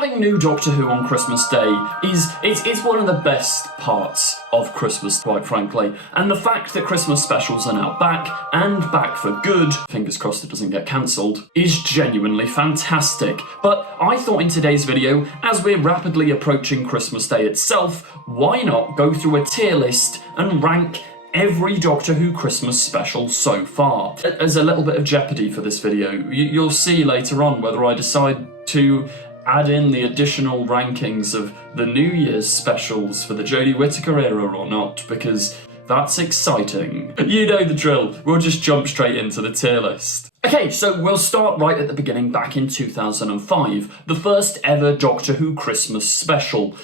Having new Doctor Who on Christmas Day is one of the best parts of Christmas, quite frankly. And the fact that Christmas specials are now back, and back for good, fingers crossed it doesn't get cancelled, is genuinely fantastic. But I thought in today's video, as we're rapidly approaching Christmas Day itself, why not go through a tier list and rank every Doctor Who Christmas special so far. As a little bit of jeopardy for this video, you'll see later on whether I decide to add in the additional rankings of the New Year's specials for the Jodie Whittaker era or not, because that's exciting. You know the drill, we'll just jump straight into the tier list. Okay, so we'll start right at the beginning, back in 2005, the first ever Doctor Who Christmas special.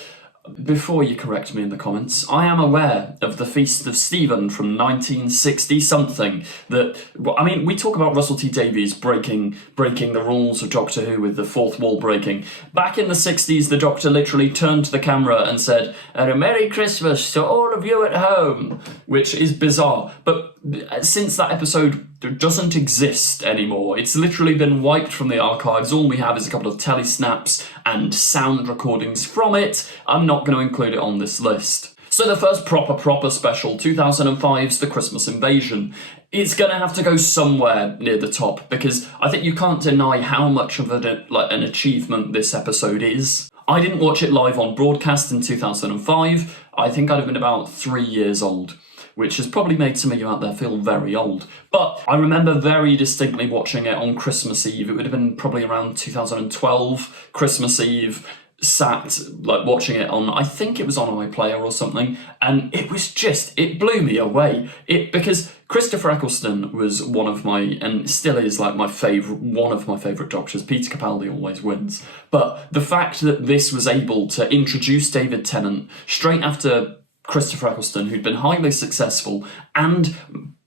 Before you correct me in the comments, I am aware of the Feast of Stephen from 1960-something that, well, I mean, we talk about Russell T Davies breaking the rules of Doctor Who with the fourth wall breaking. Back in the 60s, the Doctor literally turned to the camera and said, "And a Merry Christmas to all of you at home," which is bizarre. But since that episode doesn't exist anymore, it's literally been wiped from the archives. All we have is a couple of telesnaps and sound recordings from it. I'm not going to include it on this list. So the first proper special, 2005's The Christmas Invasion. It's going to have to go somewhere near the top, because I think you can't deny how much of an achievement this episode is. I didn't watch it live on broadcast in 2005. I think I'd have been about 3 years old, which has probably made some of you out there feel very old. But I remember very distinctly watching it on Christmas Eve. It would have been probably around 2012, Christmas Eve, sat like watching it on, I think it was on iPlayer or something, and it was just, it blew me away. Because Christopher Eccleston was one of my, and still is like one of my favourite Doctors. Peter Capaldi always wins. But the fact that this was able to introduce David Tennant straight after Christopher Eccleston, who'd been highly successful, and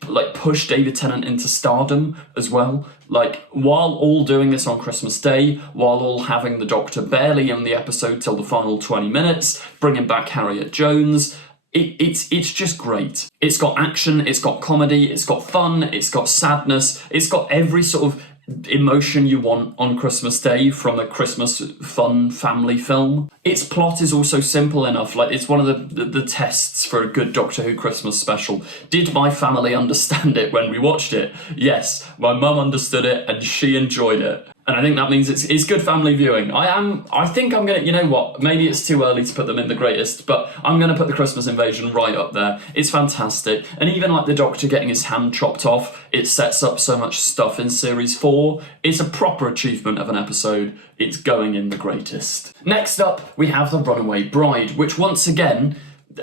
like push David Tennant into stardom as well, like while all doing this on Christmas Day, while all having the Doctor barely in the episode till the final 20 minutes, bringing back Harriet Jones. It's just great. It's got action, it's got comedy, it's got fun, it's got sadness, it's got every sort of emotion you want on Christmas Day from a Christmas fun family film. Its plot is also simple enough, like it's one of the tests for a good Doctor Who Christmas special. Did my family understand it when we watched it? Yes, my mum understood it and she enjoyed it. And I think that means it's good family viewing. I think I'm gonna, you know what, maybe it's too early to put them in the greatest, but I'm gonna put The Christmas Invasion right up there. It's fantastic. And even like the Doctor getting his hand chopped off, it sets up so much stuff in series 4. It's a proper achievement of an episode. It's going in the greatest. Next up, we have The Runaway Bride, which once again,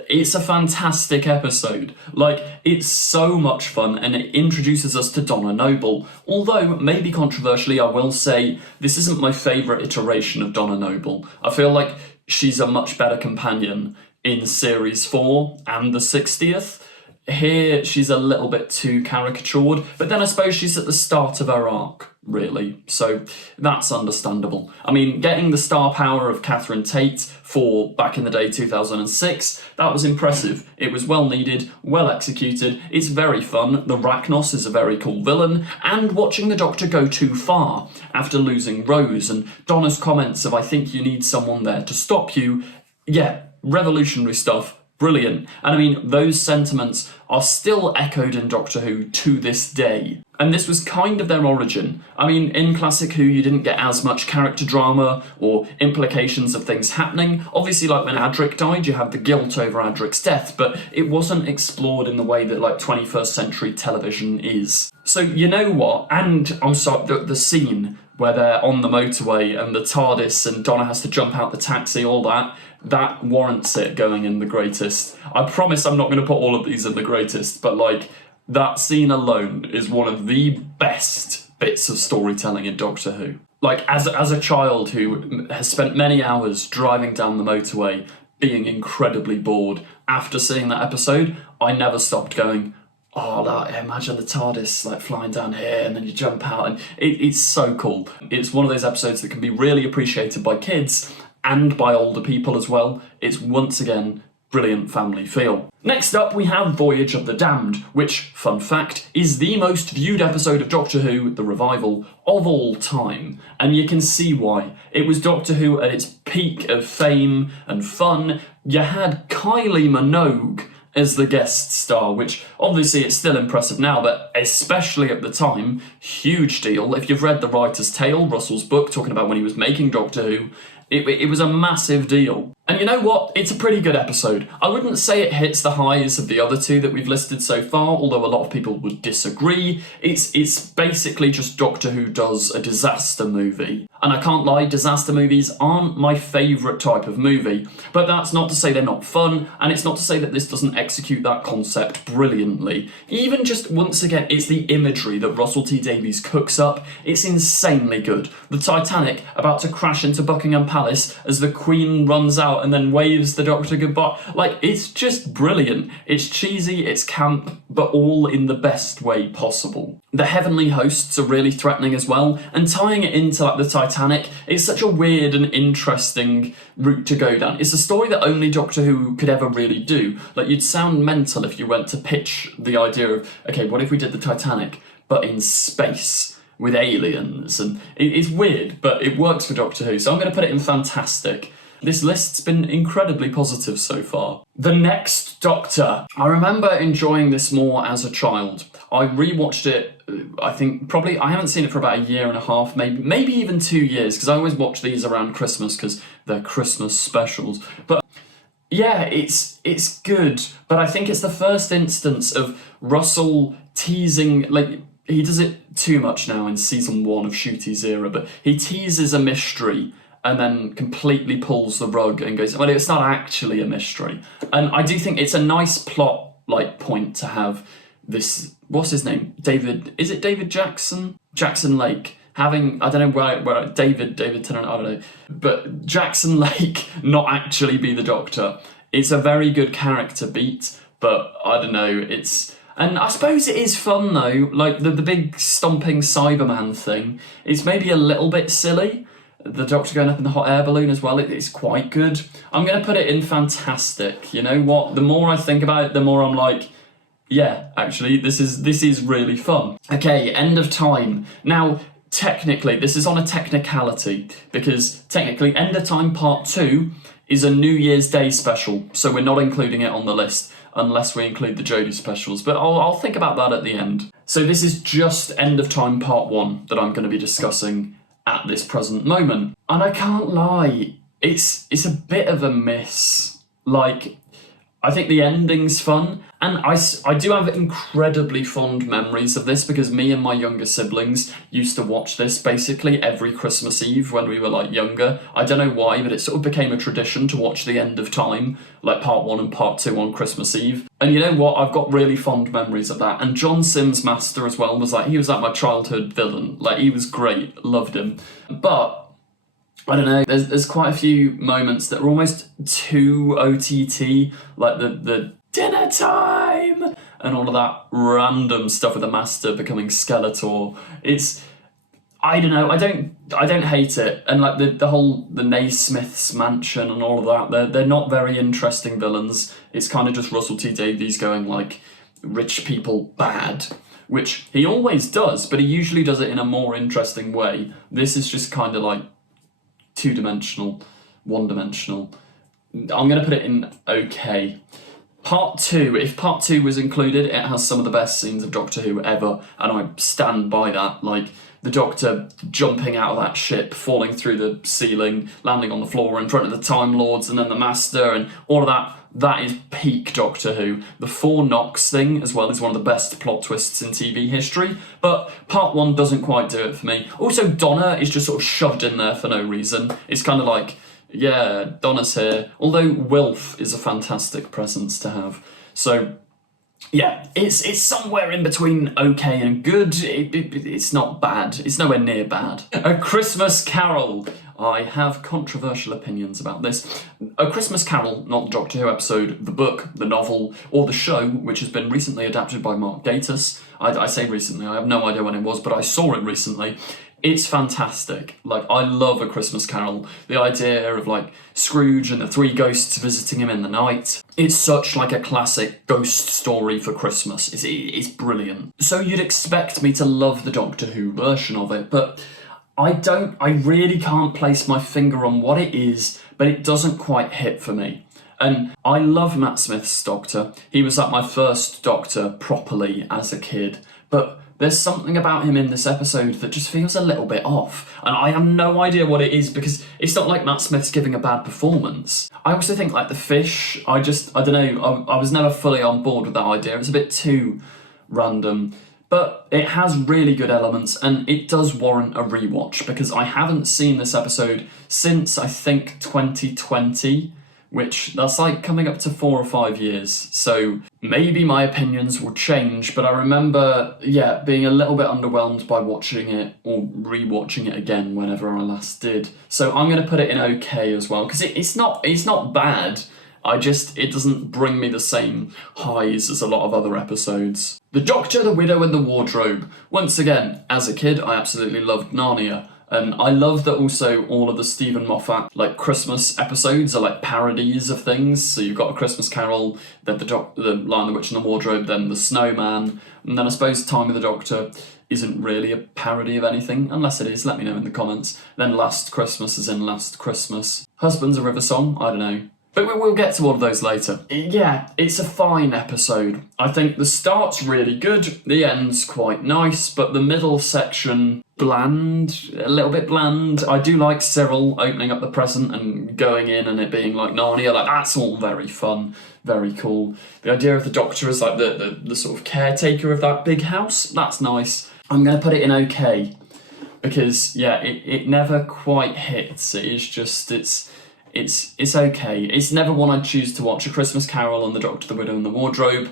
it's a fantastic episode. Like, it's so much fun, and it introduces us to Donna Noble. Although, maybe controversially, I will say, this isn't my favourite iteration of Donna Noble. I feel like she's a much better companion in Series 4 and the 60th. Here, she's a little bit too caricatured, but then I suppose she's at the start of her arc, really, so that's understandable. I mean, getting the star power of Catherine Tate for, back in the day, 2006, that was impressive. It was well needed, well executed, it's very fun, the Rachnos is a very cool villain, and watching the Doctor go too far after losing Rose, and Donna's comments of, "I think you need someone there to stop you," yeah, revolutionary stuff. Brilliant. And I mean, those sentiments are still echoed in Doctor Who to this day. And this was kind of their origin. I mean, in Classic Who, you didn't get as much character drama or implications of things happening. Obviously, like when Adric died, you had the guilt over Adric's death, but it wasn't explored in the way that, like, 21st century television is. So, you know what? And, I'm sorry, the scene where they're on the motorway and the TARDIS and Donna has to jump out the taxi, all that warrants it going in the greatest. I promise I'm not going to put all of these in the greatest, but like, that scene alone is one of the best bits of storytelling in Doctor Who. Like, as a child who has spent many hours driving down the motorway, being incredibly bored, after seeing that episode, I never stopped going, oh, like, imagine the TARDIS like flying down here and then you jump out, and it's so cool. It's one of those episodes that can be really appreciated by kids and by older people as well. It's once again brilliant family feel. Next up, we have Voyage of the Damned, which, fun fact, is the most viewed episode of Doctor Who, the revival, of all time. And you can see why. It was Doctor Who at its peak of fame and fun. You had Kylie Minogue as the guest star, which obviously it's still impressive now, but especially at the time, huge deal. If you've read The Writer's Tale, Russell's book, talking about when he was making Doctor Who, it was a massive deal. And you know what? It's a pretty good episode. I wouldn't say it hits the highs of the other two that we've listed so far, although a lot of people would disagree. It's basically just Doctor Who does a disaster movie. And I can't lie, disaster movies aren't my favourite type of movie. But that's not to say they're not fun, and it's not to say that this doesn't execute that concept brilliantly. Even just, once again, it's the imagery that Russell T Davies cooks up. It's insanely good. The Titanic about to crash into Buckingham Palace as the Queen runs out and then waves the Doctor goodbye. Like, it's just brilliant. It's cheesy, it's camp, but all in the best way possible. The heavenly hosts are really threatening as well, and tying it into like the Titanic, it's such a weird and interesting route to go down. It's a story that only Doctor Who could ever really do. Like, you'd sound mental if you went to pitch the idea of, okay, what if we did the Titanic, but in space with aliens? And it's weird, but it works for Doctor Who, so I'm going to put it in fantastic. This list's been incredibly positive so far. The Next Doctor. I remember enjoying this more as a child. I rewatched it, I think, probably, I haven't seen it for about a year and a half, maybe even 2 years, because I always watch these around Christmas, because they're Christmas specials. But yeah, it's good, but I think it's the first instance of Russell teasing, like, he does it too much now in season 1 of Shooty's era, but he teases a mystery and then completely pulls the rug and goes, well, it's not actually a mystery. And I do think it's a nice plot, like, point to have this, what's his name? Is it David Jackson? Jackson Lake. Having, I don't know where David Tennant, I don't know. But Jackson Lake not actually be the Doctor. It's a very good character beat, but I don't know, and I suppose it is fun though, like the big stomping Cyberman thing. It's maybe a little bit silly. The Doctor going up in the hot air balloon as well, it's quite good. I'm going to put it in fantastic. You know what? The more I think about it, the more I'm like, yeah, actually, this is really fun. Okay, End of Time. Now, technically, this is on a technicality, because technically, End of Time Part 2 is a New Year's Day special, so we're not including it on the list, unless we include the Jodie specials, but I'll think about that at the end. So this is just End of Time Part 1 that I'm going to be discussing at this present moment. And I can't lie, it's a bit of a miss. Like, I think the ending's fun, and I do have incredibly fond memories of this, because me and my younger siblings used to watch this basically every Christmas Eve when we were like younger. I don't know why, but it sort of became a tradition to watch The End of Time, like Part 1 and Part 2 on Christmas Eve. And you know what, I've got really fond memories of that. And John Sims Master as well he was like my childhood villain. Like, he was great, loved him. But I don't know, there's quite a few moments that are almost too OTT, like the dinner time and all of that random stuff with the Master becoming Skeletor. I don't know, I don't hate it. And like the Naismith's mansion and all of that, they're not very interesting villains. It's kind of just Russell T Davies going like, rich people bad, which he always does, but he usually does it in a more interesting way. This is just kind of like two-dimensional, one-dimensional. I'm going to put it in okay. Part 2, if Part 2 was included, it has some of the best scenes of Doctor Who ever, and I stand by that. Like, the Doctor jumping out of that ship, falling through the ceiling, landing on the floor in front of the Time Lords, and then the Master, and all of that. That is peak Doctor Who. The 4 knocks thing, as well, is one of the best plot twists in TV history, but Part 1 doesn't quite do it for me. Also, Donna is just sort of shoved in there for no reason. It's kind of like, yeah, Donna's here. Although Wilf is a fantastic presence to have. So, yeah, it's somewhere in between okay and good. It's not bad. It's nowhere near bad. A Christmas Carol. I have controversial opinions about this. A Christmas Carol, not the Doctor Who episode, the book, the novel, or the show, which has been recently adapted by Mark Gatiss. I say recently, I have no idea when it was, but I saw it recently. it's fantastic. Like, I love A Christmas Carol. The idea of, like, Scrooge and the three ghosts visiting him in the night. It's such, like, a classic ghost story for Christmas. It's brilliant. So you'd expect me to love the Doctor Who version of it, but I really can't place my finger on what it is, but it doesn't quite hit for me. And I love Matt Smith's Doctor. He was like my first Doctor properly as a kid, but there's something about him in this episode that just feels a little bit off. And I have no idea what it is, because it's not like Matt Smith's giving a bad performance. I also think, like, the fish, I don't know, I was never fully on board with that idea. It's a bit too random. But it has really good elements, and it does warrant a rewatch, because I haven't seen this episode since, I think, 2020, which that's like coming up to 4 or 5 years. So maybe my opinions will change, but I remember, being a little bit underwhelmed by watching it or rewatching it again whenever I last did. So I'm going to put it in okay as well, because it's not bad. It doesn't bring me the same highs as a lot of other episodes. The Doctor, the Widow and the Wardrobe. Once again, as a kid, I absolutely loved Narnia. And I love that also all of the Stephen Moffat, like, Christmas episodes are like parodies of things. So you've got A Christmas Carol, then the Lion, the Witch and the Wardrobe, then The Snowman, and then I suppose Time with the Doctor isn't really a parody of anything, unless it is, let me know in the comments. Then Last Christmas is in Last Christmas. Husband's a River Song, I don't know. But we'll get to all of those later. Yeah, it's a fine episode. I think the start's really good, the end's quite nice, but the middle section, bland, a little bit bland. I do like Cyril opening up the present and going in and it being like Narnia, like, that's all very fun, very cool. The idea of the Doctor as, like, the sort of caretaker of that big house, that's nice. I'm going to put it in okay, because, it never quite hits. It is just, it's okay. It's never one I'd choose to watch. A Christmas Carol and The Doctor, the Widow and the Wardrobe.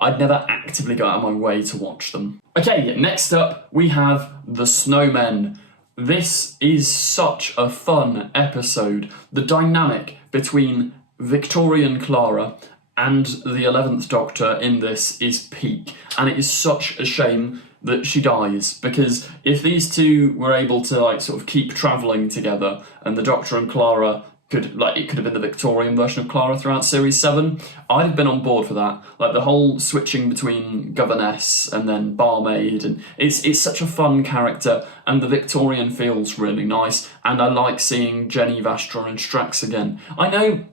I'd never actively go out of my way to watch them. Okay, next up we have The Snowmen. This is such a fun episode. The dynamic between Victorian Clara and the 11th Doctor in this is peak. And it is such a shame that she dies, because if these two were able to, like, sort of keep travelling together and the Doctor and Clara it could have been the Victorian version of Clara throughout Series 7, I'd have been on board for that. Like, the whole switching between governess and then barmaid, and it's such a fun character, and the Victorian feels really nice, and I like seeing Jenny, Vastra and Strax again. I know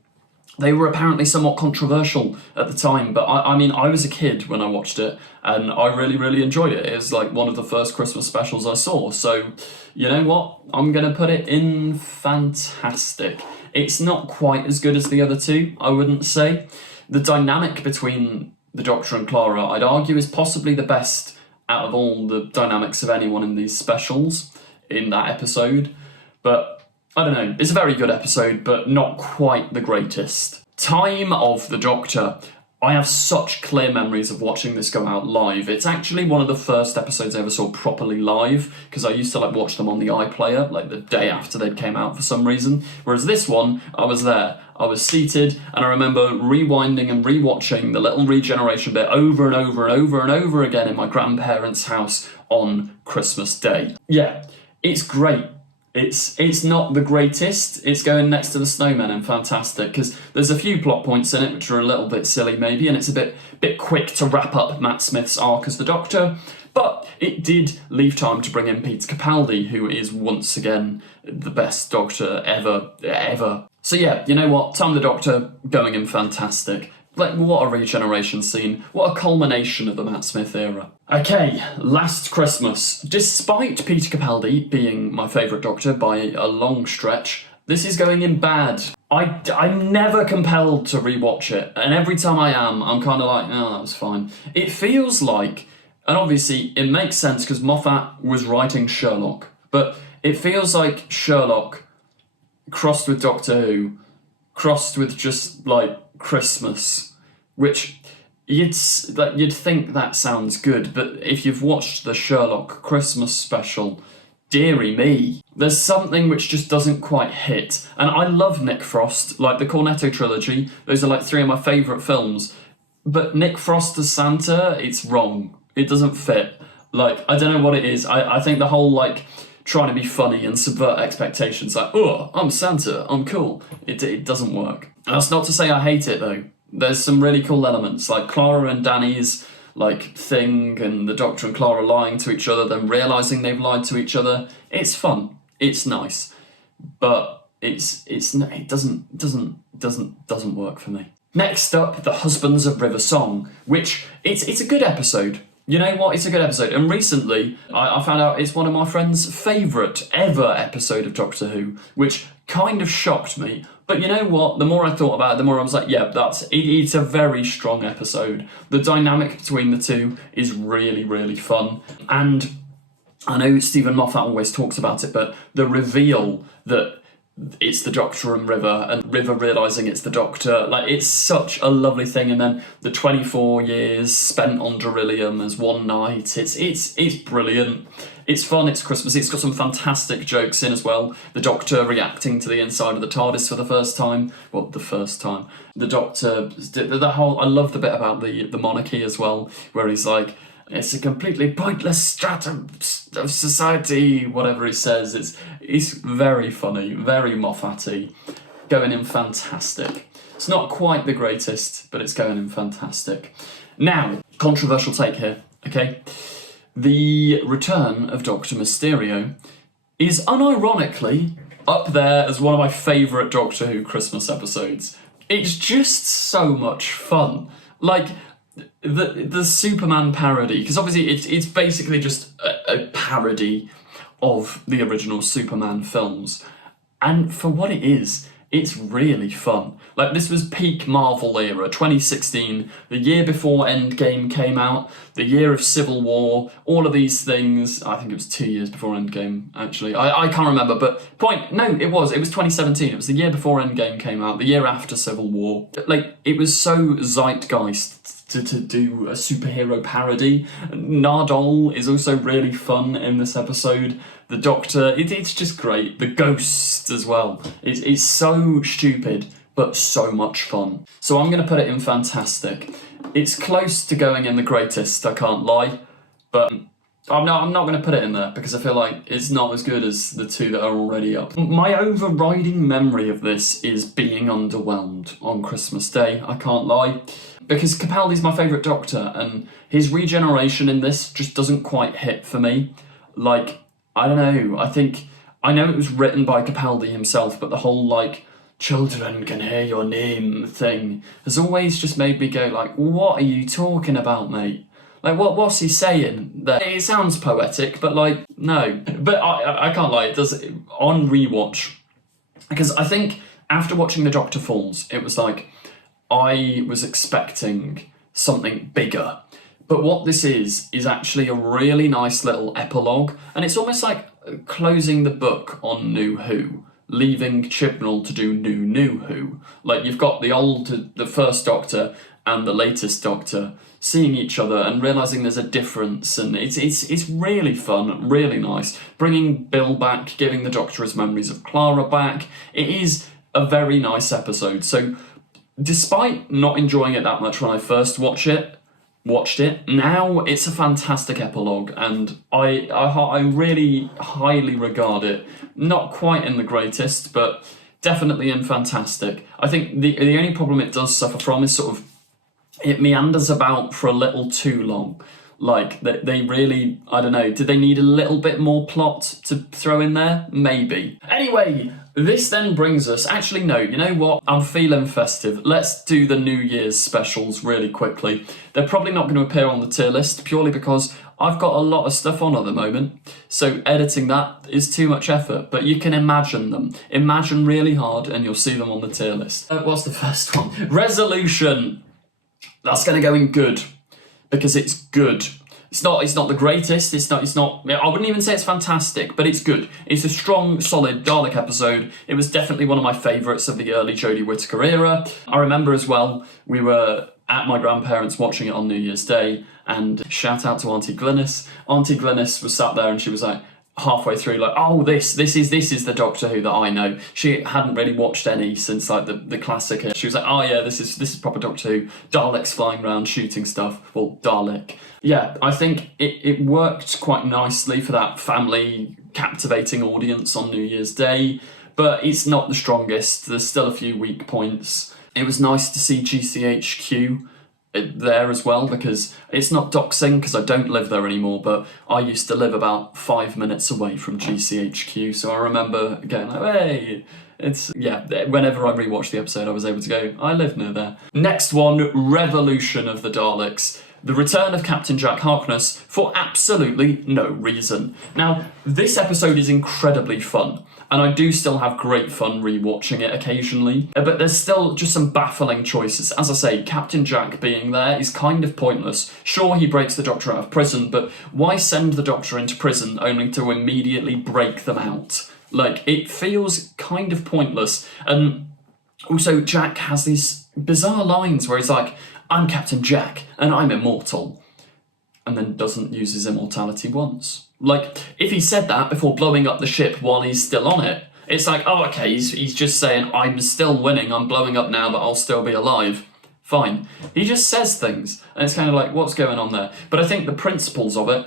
they were apparently somewhat controversial at the time, but I mean, I was a kid when I watched it, and I really, really enjoyed it. It was like one of the first Christmas specials I saw, so you know what? I'm going to put it in fantastic. It's not quite as good as the other two, I wouldn't say. The dynamic between the Doctor and Clara, I'd argue, is possibly the best out of all the dynamics of anyone in these specials in that episode, but I don't know, it's a very good episode, but not quite the greatest. Time of the Doctor. I have such clear memories of watching this go out live. It's actually one of the first episodes I ever saw properly live, because I used to, like, watch them on the iPlayer, like, the day after they'd came out for some reason. Whereas this one, I was there. I was seated, and I remember rewinding and rewatching the little regeneration bit over and over and over and over again in my grandparents' house on Christmas Day. Yeah, it's great. It's not the greatest. It's going next to The Snowmen and fantastic, because there's a few plot points in it which are a little bit silly maybe, and it's a bit quick to wrap up Matt Smith's arc as the Doctor, but it did leave time to bring in Peter Capaldi, who is once again the best Doctor ever. So yeah, you know what? Time the Doctor, going in fantastic. Like, what a regeneration scene. What a culmination of the Matt Smith era. Okay, Last Christmas. Despite Peter Capaldi being my favourite Doctor by a long stretch, this is going in bad. I'm never compelled to rewatch it, and every time I am, I'm kind of like, oh, that was fine. It feels like, and obviously it makes sense because Moffat was writing Sherlock, but it feels like Sherlock crossed with Doctor Who, crossed with just, like, Christmas, which you'd think that sounds good, but if you've watched the Sherlock Christmas special, dearie me, there's something which just doesn't quite hit. And I love Nick Frost, like the Cornetto trilogy, those are like 3 of my favourite films, but Nick Frost as Santa, it's wrong. It doesn't fit. Like, I don't know what it is. I think the whole, like, trying to be funny and subvert expectations, like, oh, I'm Santa, I'm cool. It doesn't work. That's not to say I hate it though. There's some really cool elements, like Clara and Danny's like thing, and the Doctor and Clara lying to each other, then realising they've lied to each other. It's fun. It's nice. But it doesn't work for me. Next up, The Husbands of River Song, which it's a good episode. You know what? It's a good episode. And recently, I found out it's one of my friend's favourite ever episode of Doctor Who, which kind of shocked me. But you know what? The more I thought about it, the more I was like, yeah, it's a very strong episode. The dynamic between the two is really, really fun. And I know Stephen Moffat always talks about it, but the reveal that it's the Doctor and River realising it's the Doctor, like, it's such a lovely thing. And then the 24 years spent on Beryllium as one night, it's brilliant. It's fun, it's Christmas, it's got some fantastic jokes in as well. The Doctor reacting to the inside of the TARDIS for the first time. Well, the first time. The Doctor, I love the bit about the monarchy as well, where he's like, it's a completely pointless stratum of society, whatever he says. It's very funny, very Moffat-y, going in fantastic. It's not quite the greatest, but it's going in fantastic. Now, controversial take here, okay? The return of Dr. Mysterio is unironically up there as one of my favourite Doctor Who Christmas episodes. It's just so much fun. Like, the Superman parody, because obviously it's basically just a parody of the original Superman films, and for what it is, it's really fun. Like, this was peak Marvel era, 2016, the year before Endgame came out, the year of Civil War, all of these things. I think it was 2 years before Endgame, actually. I can't remember, but it was 2017. It was the year before Endgame came out, the year after Civil War. Like, it was so zeitgeist to do a superhero parody. Nardole is also really fun in this episode. The Doctor, it's just great. The Ghost as well. It's so stupid, but so much fun. So I'm going to put it in fantastic. It's close to going in the greatest, I can't lie, but I'm not going to put it in there because I feel like it's not as good as the two that are already up. My overriding memory of this is being underwhelmed on Christmas Day, I can't lie. Because Capaldi's my favourite Doctor, and his regeneration in this just doesn't quite hit for me. Like, I don't know, I know it was written by Capaldi himself, but the whole, like, children can hear your name thing has always just made me go, like, what are you talking about, mate? Like, what's he saying there? It sounds poetic, but, like, no. But I can't lie, it does, on rewatch, because I think after watching The Doctor Falls, it was like, I was expecting something bigger. But what this is actually a really nice little epilogue, and it's almost like closing the book on New Who, leaving Chibnall to do New Who. Like, you've got the first Doctor and the latest Doctor seeing each other and realising there's a difference, and it's really fun, really nice. Bringing Bill back, giving the Doctor his memories of Clara back. It is a very nice episode. So, despite not enjoying it that much when I first watched it, now it's a fantastic epilogue, and I really highly regard it. Not quite in the greatest, but definitely in fantastic. I think the only problem it does suffer from is sort of, it meanders about for a little too long. Like, they really, I don't know, did they need a little bit more plot to throw in there? Maybe. Anyway, this then brings us, actually no, you know what? I'm feeling festive. Let's do the New Year's specials really quickly. They're probably not going to appear on the tier list purely because I've got a lot of stuff on at the moment. So editing that is too much effort, but you can imagine them. Imagine really hard and you'll see them on the tier list. What's the first one? Resolution. That's going to go in good. Because it's good. It's not the greatest, it's not, I wouldn't even say it's fantastic, but it's good. It's a strong, solid Dalek episode. It was definitely one of my favourites of the early Jodie Whittaker era. I remember as well, we were at my grandparents' watching it on New Year's Day, and shout out to Auntie Glynis. Auntie Glynis was sat there and she was like, halfway through, like, oh, this is the Doctor Who that I know. She hadn't really watched any since like the classic. She was like, oh yeah, this is proper Doctor Who. Daleks flying around shooting stuff. Well, Dalek. Yeah, I think it worked quite nicely for that family captivating audience on New Year's Day, but it's not the strongest. There's still a few weak points. It was nice to see GCHQ there as well, because it's not doxing because I don't live there anymore, but I used to live about 5 minutes away from GCHQ, so I remember going like, hey, whenever I rewatched the episode I was able to go, I live near there. Next one, Revolution of the Daleks. The return of Captain Jack Harkness for absolutely no reason. Now, this episode is incredibly fun, and I do still have great fun rewatching it occasionally, but there's still just some baffling choices. As I say, Captain Jack being there is kind of pointless. Sure, he breaks the Doctor out of prison, but why send the Doctor into prison only to immediately break them out? Like, it feels kind of pointless. And also, Jack has these bizarre lines where he's like, I'm Captain Jack, and I'm immortal, and then doesn't use his immortality once. Like, if he said that before blowing up the ship while he's still on it, it's like, oh, okay, he's just saying, I'm still winning, I'm blowing up now, but I'll still be alive. Fine. He just says things, and it's kind of like, what's going on there? But I think the principles of it,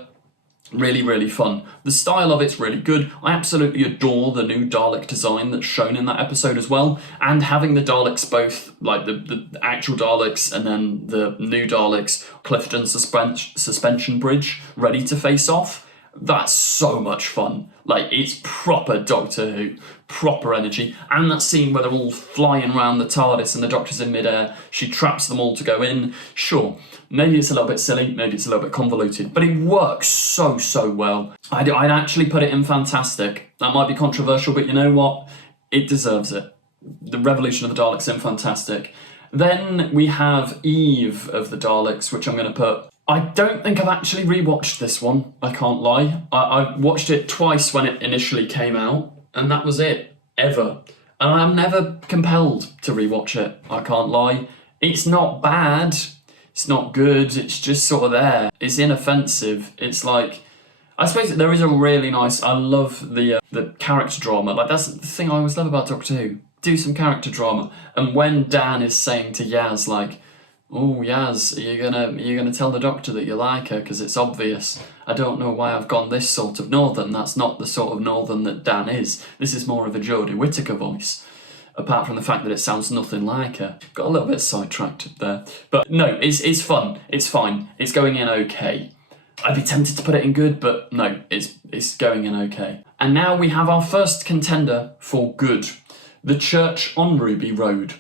really, really fun. The style of it's really good. I absolutely adore the new Dalek design that's shown in that episode as well, and having the Daleks both, like the actual Daleks and then the new Daleks, Clifton suspension bridge, ready to face off. That's so much fun. Like, it's proper Doctor Who, proper energy. And that scene where they're all flying around the TARDIS and the Doctor's in midair, she traps them all to go in. Sure, maybe it's a little bit silly, maybe it's a little bit convoluted, but it works so, so well. I'd actually put it in fantastic. That might be controversial, but you know what? It deserves it. The Revolution of the Daleks in fantastic. Then we have Eve of the Daleks, which I'm going to put... I don't think I've actually rewatched this one, I can't lie. I watched it twice when it initially came out, and that was it, ever. And I'm never compelled to rewatch it, I can't lie. It's not bad, it's not good, it's just sort of there. It's inoffensive, it's like... I suppose there is a really nice... I love the character drama, like that's the thing I always love about Doctor Who. Do some character drama. And when Dan is saying to Yaz, like, oh, Yaz, are you gonna tell the Doctor that you like her? Because it's obvious. I don't know why I've gone this sort of northern. That's not the sort of northern that Dan is. This is more of a Jodie Whittaker voice. Apart from the fact that it sounds nothing like her. Got a little bit sidetracked there. But no, it's fun. It's fine. It's going in okay. I'd be tempted to put it in good, but no, it's going in okay. And now we have our first contender for good. The Church on Ruby Road.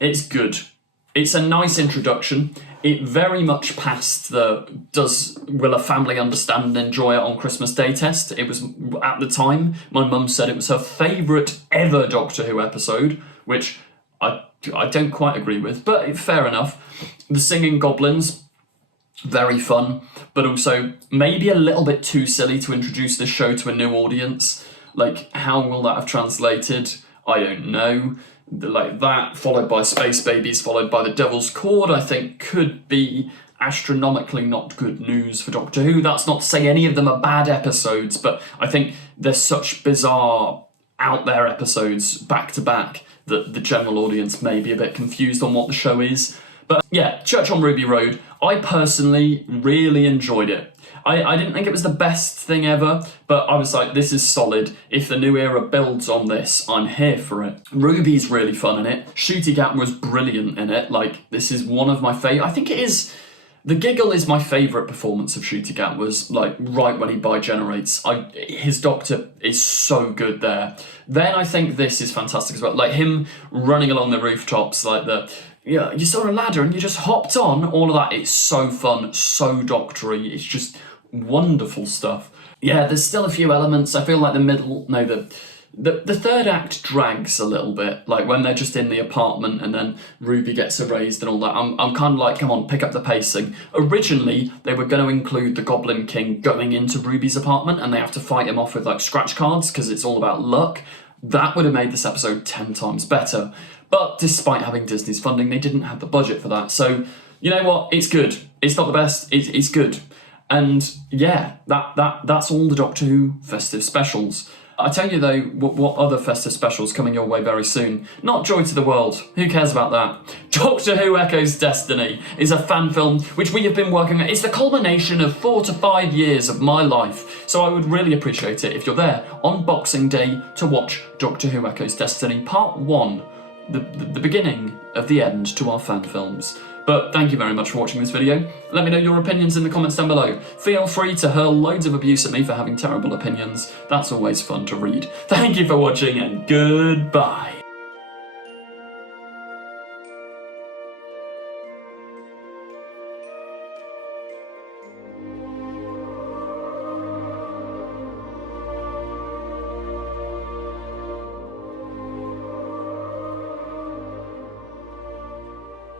It's good. It's a nice introduction. It very much passed the will a family understand and enjoy it on Christmas Day test. It was, at the time, my mum said it was her favourite ever Doctor Who episode, which I don't quite agree with, but fair enough. The singing goblins, very fun, but also maybe a little bit too silly to introduce this show to a new audience. Like, how will that have translated? I don't know. Like that, followed by Space Babies, followed by The Devil's Cord, I think could be astronomically not good news for Doctor Who. That's not to say any of them are bad episodes, but I think they're such bizarre, out there episodes back to back that the general audience may be a bit confused on what the show is. But yeah, Church on Ruby Road, I personally really enjoyed it. I didn't think it was the best thing ever, but I was like, this is solid. If the new era builds on this, I'm here for it. Ruby's really fun in it. Shooty Gap was brilliant in it. Like, this is one of my favourite. I think it is... The Giggle is my favourite performance of Shooty Gap, was like right when he bi-generates. His Doctor is so good there. Then I think this is fantastic as well. Like him running along the rooftops, like yeah, you saw a ladder and you just hopped on, all of that. It's so fun, so doctory. It's just wonderful stuff. Yeah, there's still a few elements. I feel like the third act drags a little bit, like when they're just in the apartment and then Ruby gets erased and all that. I'm kind of like, come on, pick up the pacing. Originally, they were going to include the Goblin King going into Ruby's apartment and they have to fight him off with like scratch cards because it's all about luck. That would have made this episode 10 times better. But despite having Disney's funding, they didn't have the budget for that. So, you know what? It's good. It's not the best. It's good. And yeah, that's all the Doctor Who festive specials. I tell you though, what other festive specials coming your way very soon? Not Joy to the World, who cares about that? Doctor Who Echoes Destiny is a fan film which we have been working on. It's the culmination of 4 to 5 years of my life, so I would really appreciate it if you're there on Boxing Day to watch Doctor Who Echoes Destiny Part 1, the beginning of the end to our fan films. But thank you very much for watching this video. Let me know your opinions in the comments down below. Feel free to hurl loads of abuse at me for having terrible opinions. That's always fun to read. Thank you for watching and goodbye.